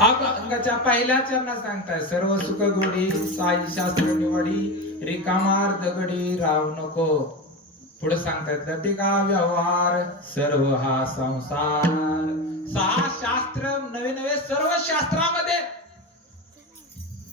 अभंगाच्या पहिल्या चरणा सांगताय सर्व सुख गोडी साई शास्त्र निवडी रिकामार दगडी राव नको. पुढे सांगतायत लटिका व्यवहार सर्व हा संसार. सहा शास्त्र नवे नवे सर्व शास्त्रामध्ये.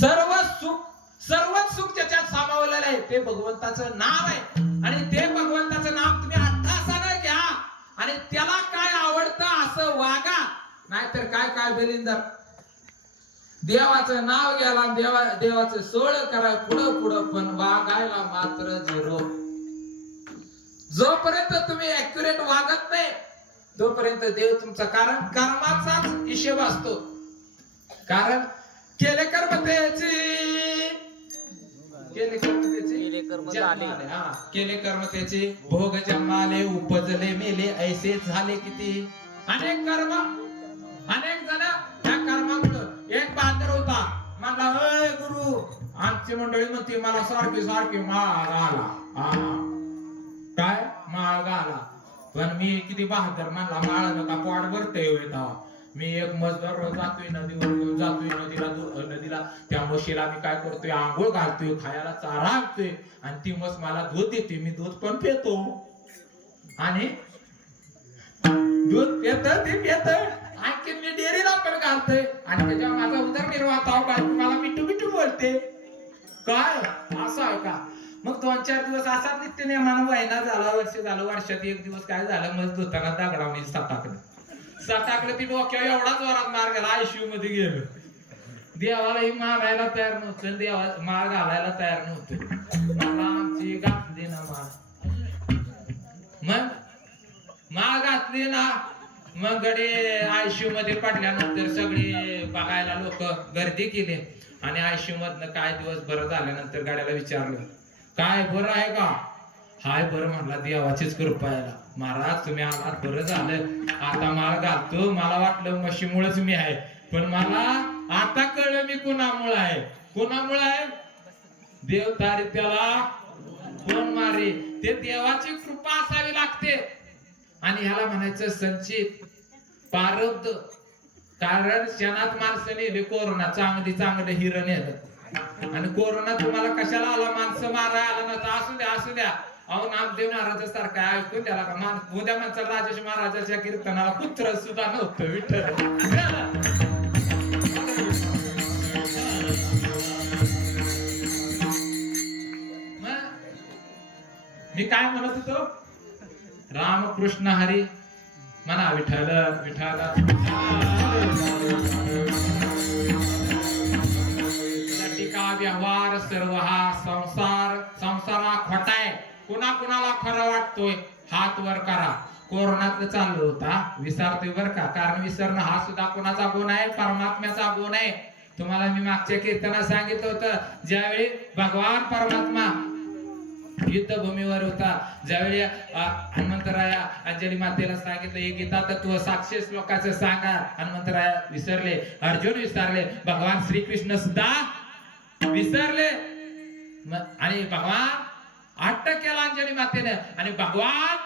सर्व सुख सर्वच सुख ज्याच्यात सामावलेलं आहे. ते भगवंताचं नाव आहे. आणि ते भगवंताचं नाव तुम्ही अट्टासानं घ्या. आणि त्याला काय आवडतं असं वागा. नाहीतर काय काय बेलिंदर? देवाचं नाव घ्यायला देवा देवाचं सोळ करा पुढं पुढं पण वागायला मात्र झिरो. जोपर्यंत तुम्ही अॅक्युरेट वागत नाही तोपर्यंत देव तुमचा कारण कर्माचाच हिशेब असतो. कारण केले कर्म त्याचे. केले कर्म त्याचे? केले कर्म हा. केले कर्म त्याचे. भोग जन्माले उपजले मेले ऐसे झाले किती? अनेक कर्म. अनेक जण त्या कर्मामुळं एक बांधर होता. म्हणला अय गुरु. आमची मंडळी म्हणते मला सारखी सारखी माळ आला. काय? माळ आला. पण मी किती बहादर म्हणला माळ नका पोट भरते तेव्हा. मी एक मजदूर जातोय नदीवर घेऊन जातोय नदीला नदीला. त्या म्हशीला मी काय करतोय? आंघोळ घालतोय खायला चारा आणतोय. आणि ती मस मला दूध देते मी दूध पण पितो. आणि दूध पेत ते पेत. आणखी मी डेअरी पण घालतोय. आणि त्याच्या माझा उदरनिर्वाह ताव बायको मला मिठू मिठू बोलते. काय? असं आहे का? मग दोन चार दिवस असा नित्य नेमानं महिना झाला. वर्ष झालं वर्षात एक दिवस काय झालं? मग धुताना दगडावणी साताकडे. साताकडे ती डोक्यावर एवढा जोरात मार गेला आयसीयू मध्ये गेलो. देवालाही मारायला तयार नव्हतं देवा मार घालायला तयार नव्हतं. मला आमची घातली ना मार. मग? माळ घातली ना? मग गडे आयसीयू मध्ये पडल्यानंतर सगळे बघायला लोक गर्दी केली. आणि आयसीयू मधनं काय दिवस बरं झाल्यानंतर गाड्याला विचारलं काय बरं आहे का? हाय बरं म्हणला देवाचीच कृपा महाराज तुम्ही आलात बरं झालं. आता माल घालतो. मला वाटलं मशीमुळेच मी आहे. पण मला आता कळलं मी कुणामुळे आहे. कुणामुळे आहे? देव तारी त्याला कोण मारे. ते देवाची कृपा असावी लागते. आणि ह्याला म्हणायचं संचित पारब्ध कारण क्षणात माणसाने नेले कोरोना चांगली चांगलं हिरण येत आणि कोरोना तुम्हाला कशाला आला? माणसं मारा आला तर असू द्या असू द्या. अहो नामदेव महाराजा सारखा ऐकून त्याला का मान उद्या माणसाला राजेश महाराजाच्या कीर्तनाला कुत्र सुद्धा नव्हतं विठ्ठल. मी काय म्हणत होतो? रामकृष्ण हरी. म्हणा विठ्ठल विठ्ठल. टीका व्यवहार सर्व हा संसार संसार हा कुणा कुणाला खरं वाटतोय? हात वर करा. कोरोनात चाललो होता. विसरतोय बर का? कारण विसरणं हा सुद्धा कुणाचा गुण आहे? परमात्म्याचा गुण आहे. तुम्हाला मी मागच्या कीर्तनात सांगितलं होतं ज्यावेळी भगवान परमात्मा युद्धभूमीवर होता. ज्यावेळी हनुमंतराया अंजली मातेला सांगितलं हे गीता तत्व साक्षी श्लोकाचं सांगा. हनुमंतराया विसरले. अर्जुन विसरले. भगवान श्रीकृष्ण सुद्धा विसरले. आणि भगवान हट्ट केला अंजनी मातेनं. आणि भगवान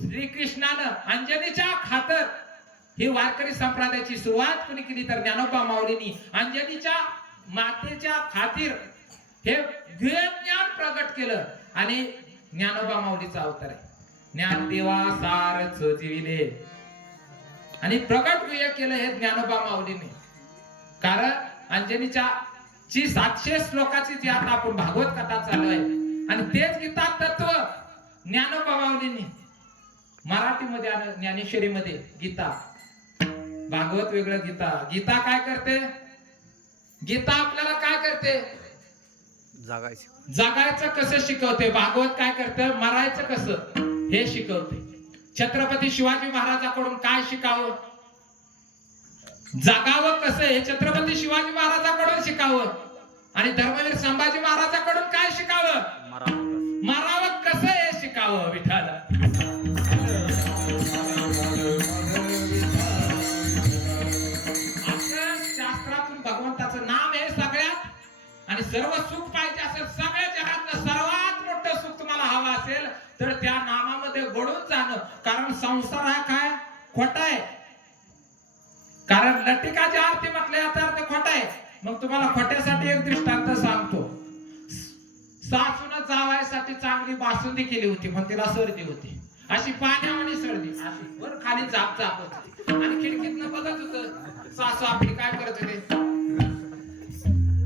श्रीकृष्णानं अंजनीच्या खातर ही वारकरी संप्रदायाची सुरुवात कोणी केली तर ज्ञानोबा माऊलींनी. अंजनीच्या मातेच्या खातीर हे ज्ञान प्रगट केलं. आणि ज्ञानोबा माऊलीचा अवतार आहे. ज्ञानदेवा सार चोचिविले आणि प्रगट क्रिया केलं हे ज्ञानोबा माऊलीने. कारण अंजनीच्या ची सातशे श्लोकाची जी आता आपण भागवत कथा चालू आहे आणि तेच गीता तत्व ज्ञानोबा माऊलीने मराठीमध्ये आणि ज्ञानेश्वरीमध्ये गीता भागवत वेगळं गीता. गीता काय करते? गीता आपल्याला काय करते? जगायचं. जगायचं कसं शिकवते भागवत काय करतं? मरायचं कसं? हे शिकवते छत्रपती शिवाजी महाराजाकडून काय शिकावं? जगावं कसं? हे छत्रपती शिवाजी महाराजाकडून शिकावं. आणि धर्मवीर संभाजी महाराजाकडून काय शिकावं? मरा मारावं कसं हे शिकावं? विठाला तिला सर्दी होती. अशी पाण्यामध्ये सर्दी. अशी. वर खाली चाप झाप होती. आणि खिडकीतनं बघत होत. सासू आपली काय करत होते?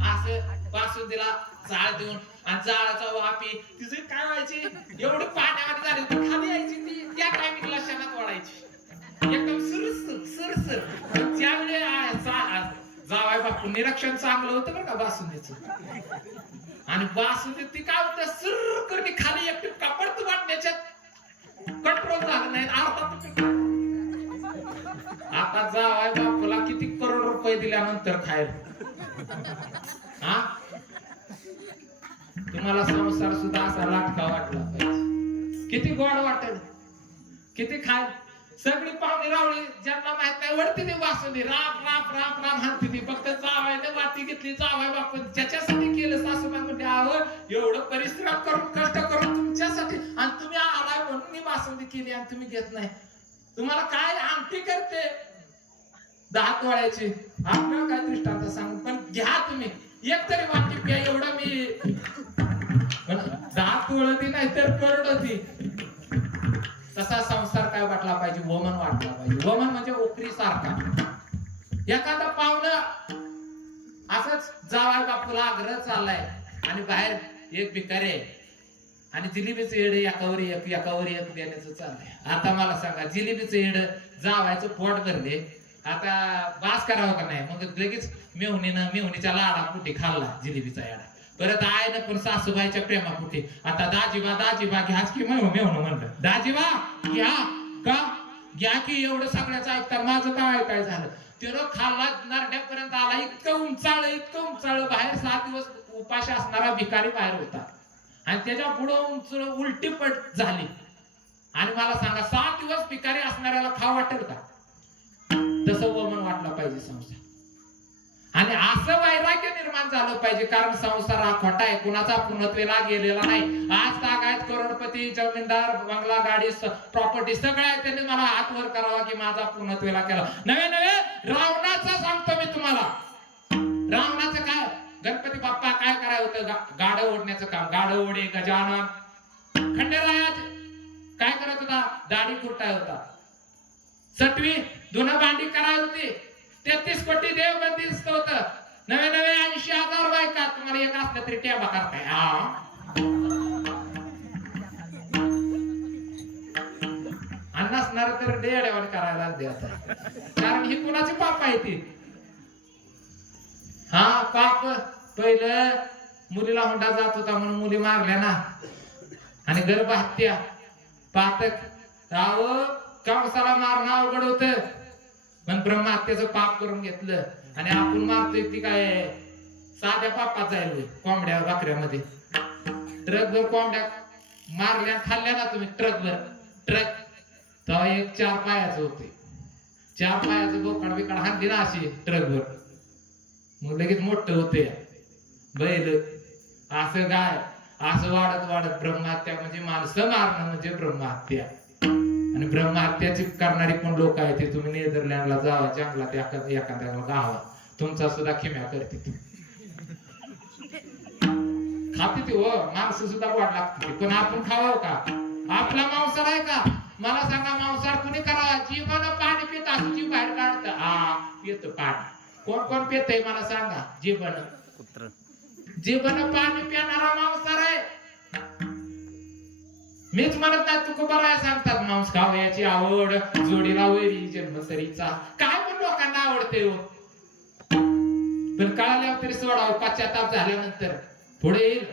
असं बासुंदीला जाळ देऊन आणि जाळाचा वापी तिचे काय व्हायची? एवढी पाण्यामध्ये झाली होती. खाली यायची ती. त्या टायमिंगला शेणात वाढायची एकदम सुरसुर सुरसुर त्यावेळी जावाय बापू निरीक्षण चांगलं होतं बरं का बासुंदीचं आणि बासुंदी ती काय होतं? सुर करते रुपये खायला. हा? तुम्हाला संसार सुद्धा असा लाटका वाटला किती गोड वाटेल. किती खाय सगळी पाहुणी रावळी ज्यांना माहीत नाही वरती ते वासुदी. राम राम राम राम हाती ती. फक्त जावायने वाटी घेतली जावाय बाप ज्याच्यासाठी केलं सासूबाई म्हणजे आहो एवढं परिश्रम करून कष्ट करून तुमच्यासाठी आणि तुम्ही आलाय म्हणून मी वासुदी केली आणि तुम्ही घेत नाही. तुम्हाला काय आमटी करते? दात तोळ्याची आपल्याला काय दृष्टांत सांगू? पण घ्या तुम्ही. एक तरी वाक्य प्या एवढं मी दात दहा नाही तर करडती तसा संसार काय वाटला पाहिजे? वमन वाटला पाहिजे. वमन म्हणजे ओकरी सारखा. एखादा पाहुणं असंच जावाय बापूला आग्रह चाललाय आणि बाहेर एक भिकारी आहे. आणि जिलेबीचं येड एकावर एक एकावर एक देण्याचं चाललंय. आता मला सांगा जिलेबीचं येड जावायचं पोट भरले. आता बास करावा का नाही? मग लगेच मेहुणीनं मेहुणीच्या लाडा कुठे खाल्ला जिलेबीचा याडा. परत आयनं पण सासूबाईच्या प्रेमा कुठे आता दाजीबा दाजीबा घ्याच की मेहू मेहुणं म्हणलं. दाजीबा घ्या. का? घ्या की एवढं सगळ्याचं ऐकता माझं काय काय झालं? तेरो खाल्ला नरड्यापर्यंत आला. इतकं उंचाळ इतकं उंचाळ. बाहेर सात दिवस उपाशी असणारा भिकारी बाहेर होता. आणि त्याच्या पुढं उंच उलटी पट झाली. आणि मला सांगा सात दिवस भिकारी असणाऱ्याला खाव वाटेल का? तसं वमन वाटलं पाहिजे संसार. आणि असं वैराग्य निर्माण झालं पाहिजे कारण संसार हा खोटा आहे. कुणाचा पूर्णत्वेला गेलेला नाही. आज तागायत करोडपती जमीनदार बंगला गाडी प्रॉपर्टी सगळ्या आहेत त्यांनी मला हात वर करावा की माझा पूर्णत्वेला केला. नवे नवे रावणाचं सांगतो मी तुम्हाला. रावणाचं काय? गणपती बाप्पा काय करायचं होतं? गाड गाडं ओढण्याचं काम. गाडं ओढे गजानन. खंडेरायात काय करत होता? दाढी कुरटाय होता. सटवी धुणं भांडी करायला होती. तेहतीस कोटी देव बंदिस्त होत. नवे नवे ऐंशी हजार बायका तुम्हाला एक असलं तरी टेबा करताय. हा. आणि नसणार तर डेड्यावर करायला दे कारण ही कुणाची पाप आहे ती? हा पाप. पहिलं मुलीला हुंडा जात होता म्हणून मुली मारल्या ना. आणि गर्भ हत्या पातक. राव कंसाला मारणं अवघड होत. पण ब्रह्महत्याचं पाप करून घेतलं. आणि आपण मारतोय ती काय? साध्या पापात जायला कोंबड्या बाकऱ्यामध्ये. ट्रकभर कोंबड्या मारल्या खाल्ल्या ना तुम्ही ट्रकभर. ट्रक. तेव्हा एक चार पायाचं होते. चार पायाचं बोकाड बिकाड हाणली ना अशी ट्रकभर. मग लगेच मोठं होते. बैल. असं गाय. असं वाढत वाढत ब्रह्महत्या म्हणजे माणसं मारणं म्हणजे ब्रह्महत्या. आणि ब्रह्महत्याची करणारी कोण लोक आहेत ते तुम्ही नेदरलँडला जावा जंगलात एखाद्या एखाद्या गावा तुमचा सुद्धा खिम्या करते ती. खाते ती हो माणसं सुद्धा वाट लागते. पण आपण खावाव का? आपला मांसार आहे का? मला सांगा मांसार कुणी करावा? जीवन पाणी पित असं जीव बाहेर काढत. हा पित पाणी. कोण कोण पित मला सांगा? जीवन जीवन पाणी पिणारा मांसार आहे. मीच म्हणत नाही तुक बरं सांगतात मांस खावयाची आवड जोडीला वैरी जन्मसरीचा. काय पण लोकांना आवडते हो. पण कळाल्यावर तरी सोडाव पश्चाताप झाल्यानंतर. पुढे येईल.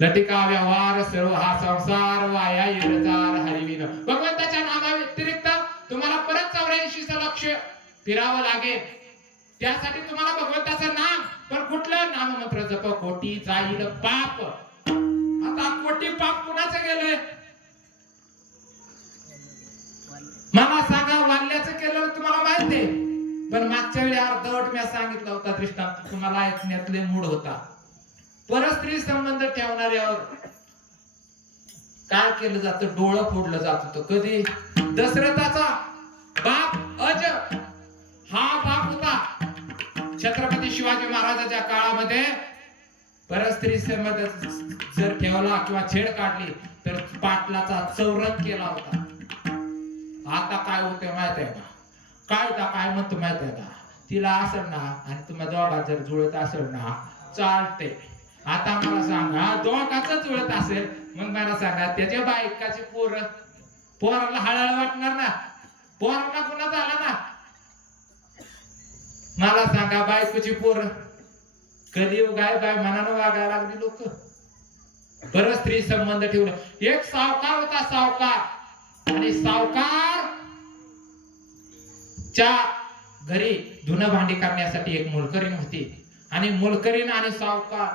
लटिका व्यवहार सर्व हा संसार वाया येणार हरिविन भगवंताच्या नामा व्यतिरिक्त तुम्हाला परत चौऱ्याऐंशी लक्ष फिरावं लागेल. त्यासाठी तुम्हाला भगवंताचं नाम पण कुठलं नाममंत्र जप? कोटी जाईल पाप. मोठे पाप कुणाचं गेलंय मला सांगा वाल्याचं केलं तुम्हाला माहीत आहे? पण मागच्या वेळी अर्धवट मी सांगितलं होता दृष्टांत तुम्हाला ऐकण्यातले मूड होता. परस्त्री संबंध ठेवणाऱ्यावर काय केलं जातं? डोळं फोडलं जात होतं कधी? दशरथाचा बाप अज हा बाप होता. छत्रपती शिवाजी महाराजाच्या काळामध्ये परस्त्री संबंध जर ठेवला किंवा छेड काढली तर पाटलाचा चौरंग केला होता. आता काय होते माहीत आहे का? कायदा काय म्हणतो माहीत आहे का? तिला असेल ना आणि तुम्ही दोघा जर जुळत असेल ना चालते आता मला सांगा दोघाच जुळत असेल मग मला सांगा त्याच्या बायकाची पोर पोराला हळहळ वाटणार ना? पोराला कुणा झाला ना? मला सांगा बायकोची पोर कलियुग आहे गाय मनानं वागायला लागली लोक. बरं स्त्री संबंध ठेवलं. एक सावकार होता सावकार. आणि सावकार च्या घरी धुन भांडी करण्यासाठी एक मोलकरीण होती. आणि मोलकरीण आणि सावकार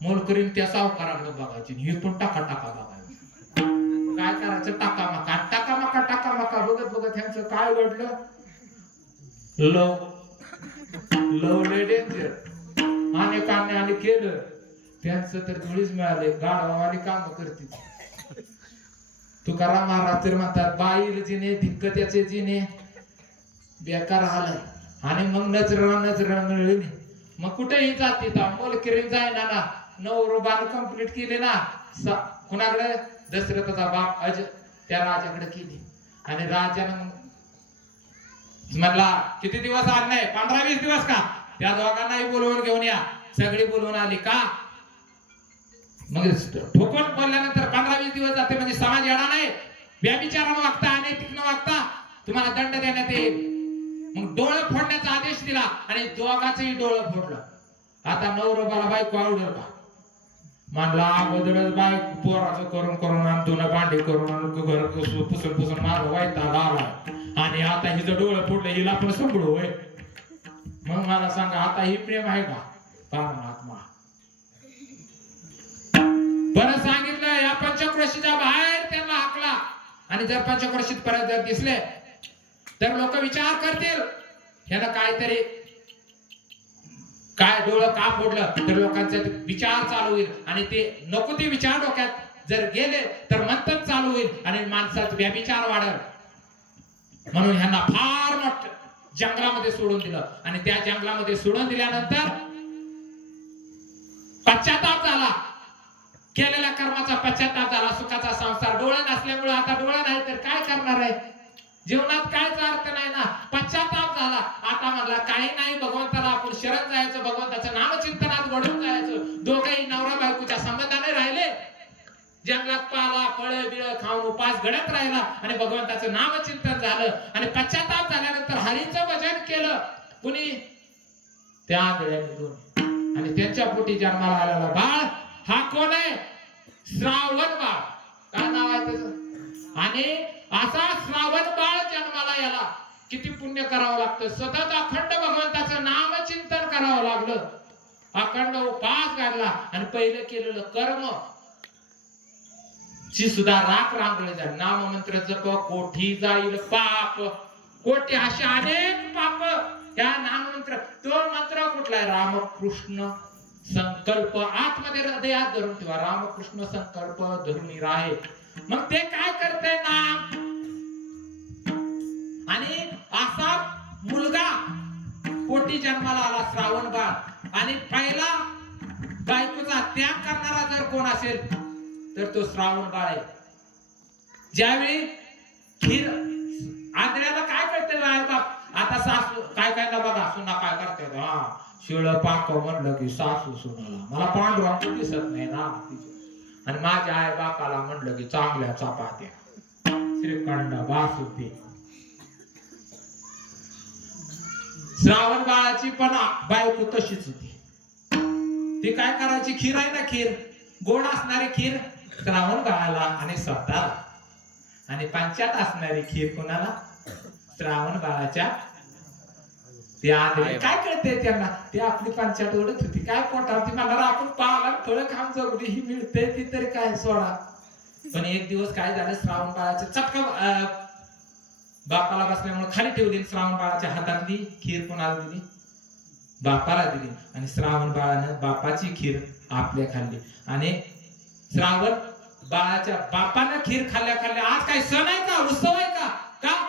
मोलकरीण त्या सावकाराकडे बघायची. हे ही पण टाका टाका बघायची. काय करायचं? टाका मका टाका मका टाका मका बघत बघत ह्यांचं काय घडलं? लव. लव डेंजर आणि कामने आणि केलं. त्यांचं तर धुळीच मिळाले. गाढवाने काम करतील. तुकाराम महाराज तर म्हणतात बाईल जिने धिक्क त्याचे जिने बेकार आलाय आणि मग नजरा नजर मिळली मग कुठेही जाते मोल किरीन जायना ना. नऊ बाल कंप्लीट केले ना. कुणाकडे? दशरथाचा बाप अज त्या राजाकडे केली. आणि राजानं मग म्हणला किती दिवस आले नाही? पंधरा वीस दिवस का? त्या दोघांनाही बोलवून घेऊन या. सगळी बोलवून आली का? मग ठोकून बोलल्यानंतर पंधरा वीस दिवस जाते म्हणजे समाज येणार नाही. व्याभिचारानं वागता अनैतिकनं वागता तुम्हाला दंड देण्यात येईल. मग डोळं फोडण्याचा आदेश दिला आणि दोघांचंही डोळं फोडलं. आता नवरोबाला बायको आवडेल का? म्हणला अगोदरच बाय पोराचं करून करून आणि धुणं भांडे करून आणि घर पुसून पुसून पुसून मार आला. आणि आता हिचं डोळं फोडलं हिला पण संभळू होय. मग मला सांगा आता ही प्रेम आहे का? परमात्मा परत सांगितलं या पंचक्रोशीच्या बाहेर त्यांना हाकला. आणि जर पंचक्रोशीत परत जर दिसले तर लोक विचार करतील ह्याला काहीतरी काय डोळं का फोडलं तर लोकांचा विचार चालू होईल. आणि ते नको ते विचार डोक्यात जर गेले तर मंथन चालू होईल. आणि माणसाचा व्यभिचार वाढल. म्हणून ह्यांना फार मोठ जंगलामध्ये सोडून दिलं. आणि त्या जंगलामध्ये सोडून दिल्यानंतर पश्चाताप झाला. केलेल्या कर्माचा पश्चाताप झाला. सुखाचा संसार डोळे नसल्यामुळे आता डोळा नाही तर काय करणार आहे? जीवनात कायच अर्थ नाही ना. पश्चाताप झाला. आता म्हणला काही नाही फळ बिळ खाऊन उपास घडत राहिला आणि भगवंताचं नामचिंतन झालं आणि पश्चाताप झाल्यानंतर हरीचं भजन केलं. कुणी? त्या वेळेमधून आणि त्यांच्या पोटी जन्माला आलेला बाळ हा कोण आहे? श्रावण बाळ. काय नाव आहे त्याच? आणि असा श्रावण बाळ जन्माला याला. किती पुण्य करावं लागतं? सतत अखंड भगवंताचं नामचिंतन करावं लागलं. अखंड उपास घालला आणि पहिलं केलेलं कर्म. ची सुद्धा राख रांगली जाईल नाम मंत्र जप कोठी जाईल पाप. कोटी असे अनेक पाप. त्या नाममंत्र तो मंत्र कुठला आहे? रामकृष्ण संकल्प. आतमध्ये हृदयात धरून ठेवा. रामकृष्ण संकल्प धरून राहे. मग ते काय करते नाम आणि असा मुलगा कोटी जन्माला आला श्रावण बाळ. आणि पहिला बायकोचा त्याग करणारा जर कोण असेल तर तो श्रावण बाळ आहे. ज्यावेळी खीर आंधळ्याला काय करते बाप आता सासू काय काय बघा सुना काय करते? हा शिळ पाक म्हणलं की सासू सुनाला. मला पांडुरंग दिसत नाही ना. आणि माझ्या आई बापाला म्हणलं की चांगल्या चपात्या. श्रीखंड बासुदी. श्रावण बाळाची पण बायको तशीच होती. ती काय करायची? खीर आहे ना खीर? गोड असणारी खीर? श्रावण बाळाला आणि स्वतःला. आणि पंचात असणारी खीर कोणाला? श्रावण बाळाच्या ते काय कळते त्यांना? ते आपली पंचायत ओढत होती. काय पोटावरती म्हणणार आपण पाला फळ खाऊन जगली ही मिळते ती तरी काय? सोडा. पण एक दिवस काय झालं? श्रावण बाळाच्या चटका बापाला बसल्यामुळे खाली ठेवली श्रावण बाळाच्या हातातली खीर कोणाला दिली? बापाला दिली. आणि श्रावण बाळानं बापाची खीर आपल्या खाल्ली. आणि श्रावण बाळाच्या बापानं खीर खाल्ल्या खाल्ल्या आज काय सण आहे का? उत्सव आहे का? का?